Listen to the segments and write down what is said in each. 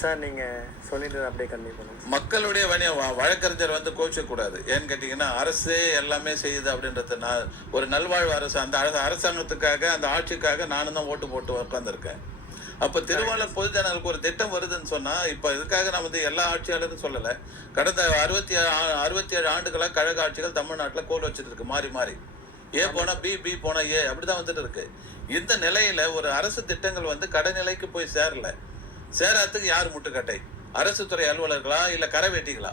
Sir நீங்க சொல்லிட்டு அப்படியே கண்டினியூ பண்ணுங்க. மக்களுடைய வழக்கறிஞர் வந்து கோச்சக்கூடாது. ஏன்னு கேட்டீங்கன்னா, அரசே எல்லாமே செய்யுது அப்படின்றது ஒரு நல்வாழ்வு அரசு. அந்த அரசாங்கத்துக்காக, அந்த ஆட்சிக்காக நானும் தான் ஓட்டு போட்டு உட்காந்துருக்கேன். அப்ப திருவாளர் பொதுஜனங்களுக்கு ஒரு திட்டம் வருதுன்னு சொன்னா, இப்ப இதுக்காக நான் வந்து எல்லா ஆட்சியாளரும் சொல்லல. கடந்த 67 ஆண்டுகளா கழக ஆட்சிகள் தமிழ்நாட்டுல கோல் வச்சுட்டு இருக்கு மாறி மாறி. ஏ போனா பி, பி போனா ஏ அப்படிதான் வந்துட்டு இருக்கு. இந்த நிலையில ஒரு அரசு திட்டங்கள் வந்து கடைநிலைக்கு போய் சேரல. சேராத்துக்கு யார் முட்டுக்கட்டை? அரசு துறை அலுவலர்களா இல்ல கரவேட்டிகளா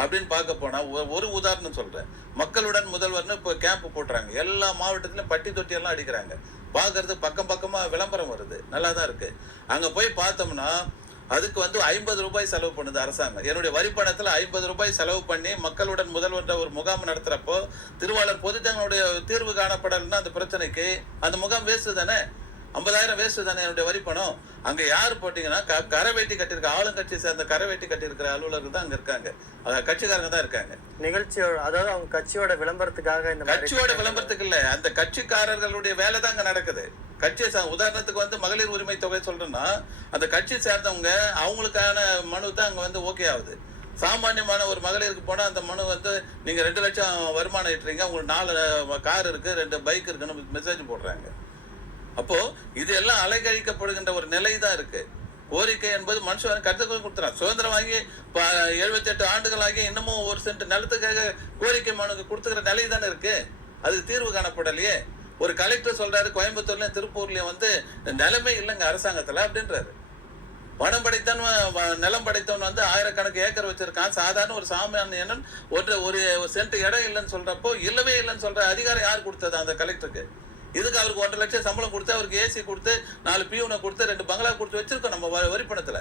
அப்படின்னு பார்க்க போனா ஒரு உதாரணம் சொல்றேன். மக்களுடன் முதல்வர்னு இப்போ கேம்ப் போட்டுறாங்க. எல்லா மாவட்டத்திலும் பட்டி தொட்டி எல்லாம் அடிக்கிறாங்க. பார்க்கறது பக்கம் பக்கமா விளம்பரம் வருது. நல்லா தான் இருக்கு. அங்க போய் பார்த்தோம்னா அதுக்கு வந்து 50 ரூபாய் செலவு பண்ணுது அரசாங்கம். என்னுடைய வரிப்பணத்துல 50 ரூபாய் செலவு பண்ணி மக்களுடன் முதல்வர்ன்ற ஒரு முகாம் நடத்துறப்போ திருவாளர் பொதுஜனங்களுடைய தீர்வு காணப்படலைன்னா அந்த பிரச்சனைக்கு அந்த முகாம் வேஸ்ட் தானே. 50,000 வேஸ்ட் தானே என்னுடைய வரிப்பணம். அங்க யாரு போட்டீங்கன்னா கரவேட்டி கட்டியிருக்க ஆளுங்கட்சியை சேர்ந்த கரவேட்டி கட்டியிருக்கிற அலுவலர்கள் தான் அங்க இருக்காங்க. கட்சிக்காரங்க தான் இருக்காங்க. நிகழ்ச்சியோட அதாவது அவங்க கட்சியோட விளம்பரத்துக்காக இந்த கட்சியோட விளம்பரத்துக்கு இல்ல, அந்த கட்சிக்காரர்களுடைய வேலை தான் அங்க நடக்குது. கட்சி உதாரணத்துக்கு வந்து மகளிர் உரிமை தொகை சொல்றேன்னா அந்த கட்சி சேர்ந்தவங்க அவங்களுக்கான மனு தான் அங்க வந்து ஓகே ஆகுது. சாமானியமான ஒரு மகளிருக்கு போனா அந்த மனு வந்து நீங்க 2 லட்சம் வருமானம் ஈட்டுறீங்க, உங்களுக்கு 4 கார் இருக்கு, 2 பைக் இருக்குன்னு மெசேஜ் போடுறாங்க. அப்போ இது எல்லாம் அலைக்கழிக்கப்படுகின்ற ஒரு நிலை தான் இருக்கு. கோரிக்கை என்பது மனுஷன் கருத்து கொடுத்துறான். சுதந்திரம் வாங்கி 78 ஆண்டுகள் ஆகி இன்னமும் ஒரு சென்ட் நிலத்துக்காக கோரிக்கை மனுக்கு கொடுத்துக்கிற நிலை தானே இருக்கு. அதுக்கு தீர்வு காணப்படலையே. ஒரு கலெக்டர் சொல்றாரு கோயம்புத்தூர்லயும் திருப்பூர்லயும் வந்து நிலைமை இல்லைங்க அரசாங்கத்துல அப்படின்றாரு. பணம் படைத்தவன் நிலம் படைத்தவன் வந்து ஆயிரக்கணக்கு ஏக்கர் வச்சிருக்கான். சாதாரண ஒரு சாமானியன் ஒரு சென்ட் இடம் இல்லைன்னு சொல்றப்போ இல்லவே இல்லைன்னு சொல்ற அதிகாரம் யார் கொடுத்தது அந்த கலெக்டருக்கு? இதுக்கு அவருக்கு 1.5 லட்சம் சம்பளம் கொடுத்து அவருக்கு ஏசி கொடுத்து 4 பியூனை கொடுத்து 2 பங்களா கொடுத்து வச்சிருக்கோம் நம்ம வரிப்பணத்துல.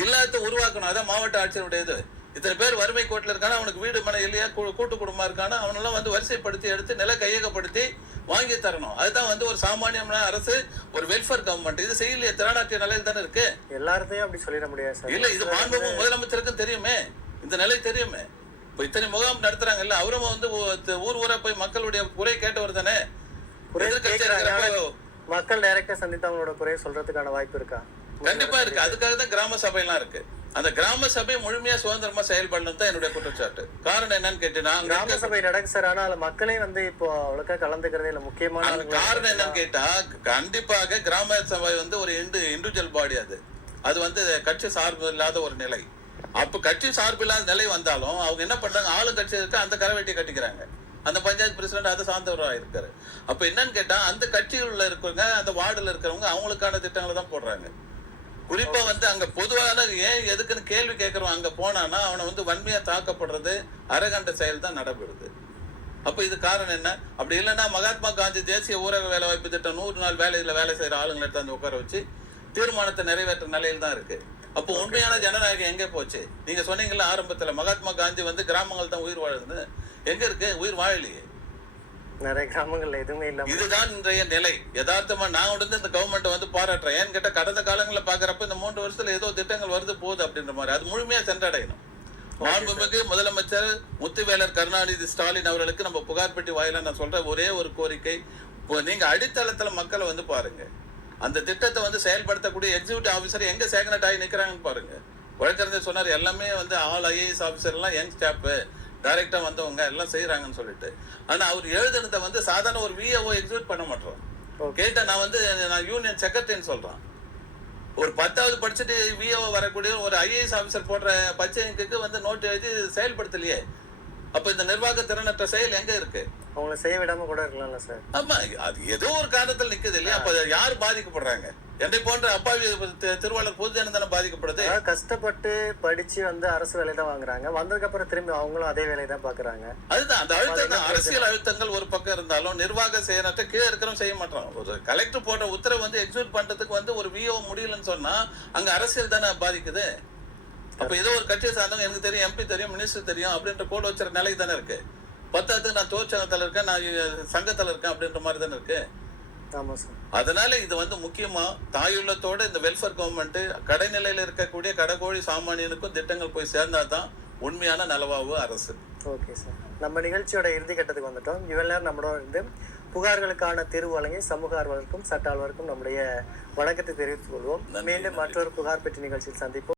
இல்லாத உருவாக்கணும். அதான் மாவட்ட ஆட்சியருடைய இது. இத்தனை பேர் வறுமை கோட்டில் இருக்கானா, அவனுக்கு வீடு மனை இல்லையா, கூட்டு குடும்பமா இருக்கானா, அவனெல்லாம் வந்து வரிசைப்படுத்தி எடுத்து நில கையகப்படுத்தி வாங்கி தரணும். அதுதான் வந்து ஒரு சாமானியமான அரசு, ஒரு வெல்ஃபேர் கவர்மெண்ட். இது செய்யலையே, திராணாட்டிய நிலையில் தானே இருக்கு. எல்லாத்தையும் அப்படி சொல்லிட முடியாது இல்ல. இது மாண்புமிகு முதலமைச்சருக்கும் தெரியுமே, இந்த நிலை தெரியுமே. இப்ப இத்தனை முகாம் நடத்துறாங்க இல்ல, அவரும் வந்து ஊர் ஊரா போய் மக்களுடைய குறை கேட்டவர் தானே. மக்கள் டைரக்டா சந்தித்து அவங்களோட குறைய சொல்றதுக்கான வாய்ப்பு இருக்கா? கண்டிப்பா இருக்கு. அதுக்காக தான் கிராம சபை எல்லாம் இருக்கு. அந்த கிராம சபை முழுமையா சுதந்திரமா செயல்படணும் தான் என்னுடைய குற்றச்சாட்டு. காரணம் என்னன்னு கேட்டீங்கன்னா கிராம சபை நடக்கு சார். ஆனா மக்களே வந்து இப்போ அவ்வளோக்கா கலந்துக்கிறதே இல்ல. முக்கியமான காரணம் என்னன்னு கேட்டா கண்டிப்பாக கிராம சபை வந்து ஒரு இண்டிவிஜுவல் பாடி. அது வந்து கட்சி சார்பு இல்லாத ஒரு நிலை. அப்ப கட்சி சார்பு இல்லாத நிலை வந்தாலும் அவங்க என்ன பண்றாங்க, ஆளுங்கட்சி இருக்கு அந்த கரவேட்டி கட்டிக்கிறாங்க. அந்த பஞ்சாயத்து பிரசிடண்ட் அதை சார்ந்தவராக இருக்காரு. அப்ப என்னன்னு கேட்டா அந்த கட்சிகளில் இருக்கிறவங்க அந்த வார்டுல இருக்கிறவங்க அவங்களுக்கான திட்டங்களை தான் போடுறாங்க. குறிப்பா வந்து அங்க பொதுவான ஏன் எதுக்குன்னு கேள்வி கேட்கறவன் அங்க போனானா அவனை வந்து வன்மையா தாக்கப்படுறது, அரகண்ட செயல் தான் நடைபெறுது. அப்ப இது காரணம் என்ன? அப்படி இல்லைன்னா மகாத்மா காந்தி தேசிய ஊரக வேலை வாய்ப்பு திட்டம் 100 நாள் வேலை செய்யற ஆளுங்களை எடுத்து அந்த உட்கார வச்சு தீர்மானத்தை நிறைவேற்ற நிலையில் தான் இருக்கு. அப்போ உண்மையான ஜனநாயகம் எங்கே போச்சு? நீங்க சொன்னீங்கல்ல ஆரம்பத்துல மகாத்மா காந்தி வந்து கிராமங்கள் தான் உயிர் வாழுதுன்னு. எங்க இருக்கு? உயிர் வாழலையே. நிறைய கிராமங்கள்ல எதுவுமே இல்ல. இதுதான் இன்றைய நிலை. யதார்த்தமா நான் வந்து இந்த கவர்மெண்ட் வந்து பாராட்டுறேன். ஏன்னு கேட்டா கடந்த காலங்களில் பாக்குறப்ப இந்த 3 வருஷத்துல ஏதோ திட்டங்கள் வருது போகுது அப்படின்ற மாதிரி அது முழுமையா சென்றடையணும். மாண்புமிகு முதலமைச்சர் முத்துவேலர் கருணாநிதி ஸ்டாலின் அவர்களுக்கு நம்ம புகார் பெட்டி வாயில நான் சொல்ற ஒரே ஒரு கோரிக்கை, நீங்க அடித்தளத்துல மக்களை வந்து பாருங்க. அந்த திட்டத்தை வந்து செயல்படுத்தக்கூடிய எக்ஸிக்யூட்டிவ் ஆஃபீஸர் எங்க சேகனட் ஆகி நிக்கிறாங்கன்னு பாருங்க. வழக்கறிஞர் சொன்னார் எல்லாமே வந்து ஆல் ஐஏஎஸ் ஆஃபீஸர் எல்லாம் யங் ஸ்டாஃப் டைரக்டா வந்தவங்க எல்லாம் செய்யறாங்கன்னு சொல்லிட்டு. ஆனா அவர் எழுதுனதை வந்து சாதாரண ஒரு விஏஓ எக்ஸிக்யூட் பண்ண மாட்டோம். கேட்டா நான் யூனியன் செக்ரட்டரின்னு சொல்றான். ஒரு 10வது படிச்சுட்டு விஏஓ வரக்கூடிய ஒரு ஐஏஎஸ் ஆஃபீஸர் போடுற பச்சை இங்குக்கு வந்து நோட்டு எழுதி செயல்படுத்தலையே. அப்ப இந்த நிர்வாக திறனற்ற செயல் எங்க இருக்கு? அவங்கள செய்ய விடாம கூட இருக்கலாம்ல சார். ஆமா, அது ஏதோ ஒரு காரணத்தில் நிக்குது இல்லையா? அப்ப யார் பாதிக்கப்படுறாங்க? என்னை போன்ற அப்பாவி திருவாளர் பொதுஜனம் தானே பாதிக்கப்படுது. கஷ்டப்பட்டு படிச்சு வந்து அரசு வேலை தான் வாங்குறாங்க. வந்ததுக்கு அப்புறம் திரும்பி அவங்களும் அதே வேலையை தான் பாக்குறாங்க. அதுதான் அந்த அழுத்தம். அரசியல் அழுத்தங்கள் ஒரு பக்கம் இருந்தாலும் நிர்வாக செயலற்ற கீழே இருக்கிறவங்க செய்ய மாட்டாங்க. ஒரு கலெக்டர் போட்ட உத்தரவு வந்து எக்ஸிக்யூட் பண்றதுக்கு வந்து ஒரு விஓ முடியலன்னு சொன்னா அங்க அரசியல் தானே பாதிக்குது. அப்ப ஏதோ ஒரு கட்சியை சார்ந்தவங்க எனக்கு தெரியும், எம்பி தெரியும், மினிஸ்டர் தெரியும் அப்படின்ற கோடு வச்சுற நிலை தானே இருக்கு. 10த்துக்கு நான் தொழிற்சங்கத்தில் இருக்கேன், நான் சங்கத்தில் இருக்கேன் அப்படின்ற மாதிரி தானே இருக்கு. அதனால இது வந்து முக்கியமா தாயுள்ளத்தோட இந்த வெல்ஃபேர் கவர்மெண்ட் கடைநிலையில இருக்கக்கூடிய கடைகோழி சாமானியனுக்கும் திட்டங்கள் போய் சேர்ந்தாதான் உண்மையான நலவாழ்வு அரசு. ஓகே சார், நம்ம நிகழ்ச்சியோட இறுதி கட்டத்துக்கு வந்துட்டோம். இவ்வளவு நேரம் நம்மளோட இருந்து புகார்களுக்கான தீர்வு வழங்கி சமூக ஆர்வலருக்கும் சட்ட ஆர்வலருக்கும் நம்முடைய வணக்கத்தை தெரிவித்துக் கொள்வோம். மீண்டும் மற்றொரு புகார் பெட்டி நிகழ்ச்சியில் சந்திப்போம்.